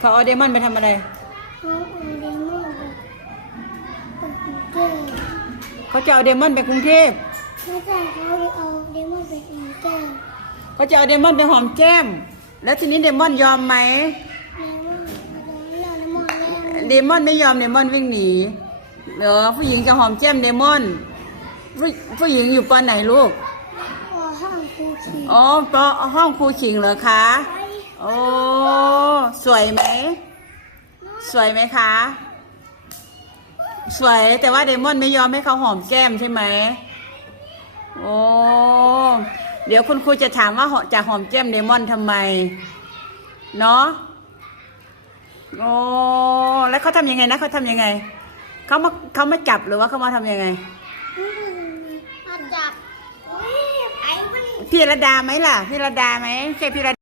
เขาเอาเดมอนไปทำอะไรเขาเอาเดมอนไปไปกรุงเทพเขาจะเอาเดมอนไปกรุงเทพไม่ใช่เขาเอาเดมอนไปกรุงเทพเขาจะเอาเดมอนไปหอมแก้ม แล้วทีนี้เดมอนยอมไหมเดมอนเอาเดมอนแล้วเดมอนไม่ยอมเดมอนวิ่งหนีเหรอผู้หญิงจะหอมแก้มเดมอนผู้ผู้หญิงอยู่ปอไหนลูกพอห้องครูขี่อ๋อปอห้องครูขิงเหรอคะไปโอ้ สวยไหม สวยไหมคะ สวยแต่ว่าเดมอนไม่ยอมให้เขาหอมแก้มใช่ไหมโอ้เดี๋ยวคุณครูจะถามว่าจะหอมแก้มเดมอนทำไม เนาะโอ้แล้วเขาทำยังไงนะเขาทำยังไงเขามาเขามาจับหรือว่าเขามาทำยังไงมาจับเฮ้ยไอ้มันพี่ระดาไหมล่ะ พี่ระดาไหมใช่พี่ระ